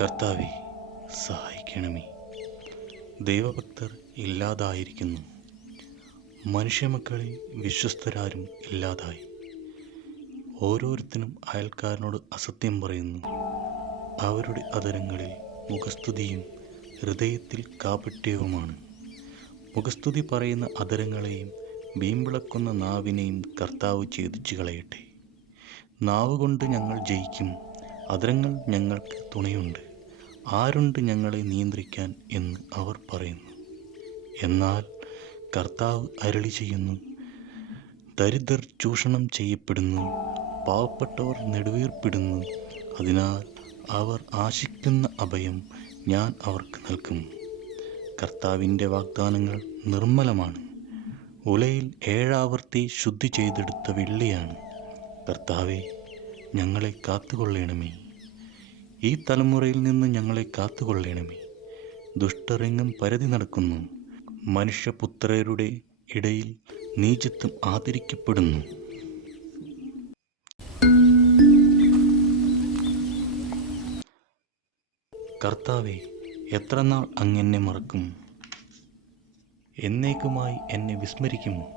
കർത്താവെ സഹായിക്കണമേ. ദൈവഭക്തർ ഇല്ലാതായിരിക്കുന്നു. മനുഷ്യമക്കളെ വിശ്വസ്തരാരും ഇല്ലാതായി. ഓരോരുത്തരും അയൽക്കാരനോട് അസത്യം പറയുന്നു. അവരുടെ അതരങ്ങളിൽ മുഖസ്തുതിയും ഹൃദയത്തിൽ കാപട്യവുമാണ്. മുഖസ്തുതി പറയുന്ന അതരങ്ങളെയും വീമ്പിളക്കുന്ന നാവിനെയും കർത്താവ് ഛേദിച്ചു കളയട്ടെ നാവ് കൊണ്ട് ഞങ്ങൾ ജയിക്കും. അതരങ്ങൾ ഞങ്ങൾക്ക് തുണയുണ്ട്. ആരുണ്ട് ഞങ്ങളെ നിയന്ത്രിക്കാൻ എന്ന് അവർ പറയുന്നു. എന്നാൽ കർത്താവ് അരളി ചെയ്യുന്നു ദരിദ്രർ ചൂഷണം ചെയ്യപ്പെടുന്നു പാവപ്പെട്ടവർ നെടുവീർപ്പിടുന്നു. അതിനാൽ അവർ ആശിക്കുന്ന അഭയം ഞാൻ അവർക്ക് നൽകും. കർത്താവിന്റെ വാഗ്ദാനങ്ങൾ നിർമ്മലമാണ്. ഉലയിൽ ഏഴാവർത്തി ശുദ്ധി ചെയ്തെടുത്ത വെള്ളിയാണ്. കർത്താവെ ഞങ്ങളെ കാത്തുകൊള്ളണമേ. ഈ തലമുറയിൽ നിന്ന് ഞങ്ങളെ കാത്തുകൊള്ളണമേ. ദുഷ്ടരെങ്ങും പരതി നടക്കുന്നു. മനുഷ്യപുത്രരുടെ ഇടയിൽ നീചത്വം ആദരിക്കപ്പെടുന്നു. കർത്താവെ എത്ര നാൾ അങ്ങെന്നെ മറക്കും? എന്നേക്കുമായി എന്നെ വിസ്മരിക്കുമോ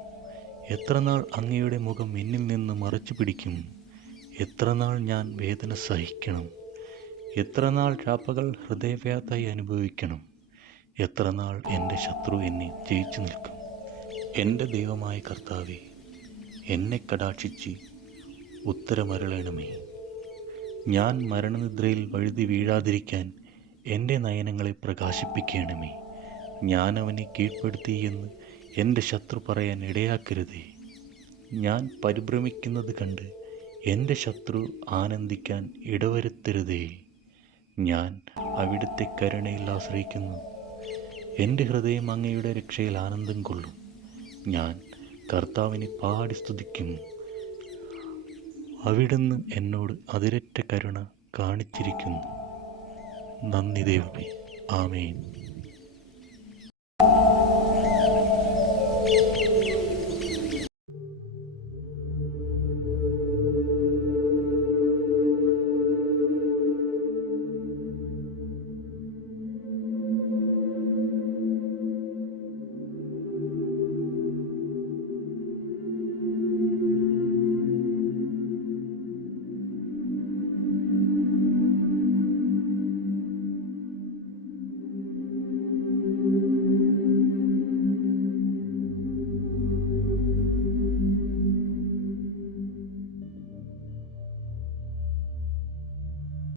എത്ര നാൾ അങ്ങയുടെ മുഖം എന്നിൽ നിന്ന് മറച്ചു പിടിക്കും എത്ര നാൾ ഞാൻ വേദന സഹിക്കണം? എത്രനാൾ രാപ്പകൾ ഹൃദയവ്യാതായി അനുഭവിക്കണം? എത്രനാൾ എന്റെ ശത്രു എന്നെ ജയിച്ചു നിൽക്കും? എന്റെ ദൈവമായ കർത്താവെ എന്നെ കടാക്ഷിച്ച് ഉത്തരമരളണമേ. ഞാൻ മരണനിദ്രയിൽ വഴുതി വീഴാതിരിക്കാൻ എന്റെ നയനങ്ങളെ പ്രകാശിപ്പിക്കണമേ. ഞാൻ അവനെ കീഴ്പ്പെടുത്തി എന്ന് എന്റെ ശത്രു പറയാൻ ഇടയാക്കരുതേ. ഞാൻ പരിഭ്രമിക്കുന്നത് കണ്ട് എന്റെ ശത്രു ആനന്ദിക്കാൻ ഇടവരുത്തരുതേ. ഞാൻ അവിടുത്തെ കരുണയിൽ ആശ്രയിക്കുന്നു. എന്റെ ഹൃദയം അങ്ങയുടെ രക്ഷയിൽ ആനന്ദം കൊള്ളും. ഞാൻ കർത്താവിനെ പാടി സ്തുതിക്കും അവിടുന്ന് എന്നോട് അതിരറ്റ കരുണ കാണിച്ചിരിക്കുന്നു. നന്ദി ദൈവമേ. ആമേൻ.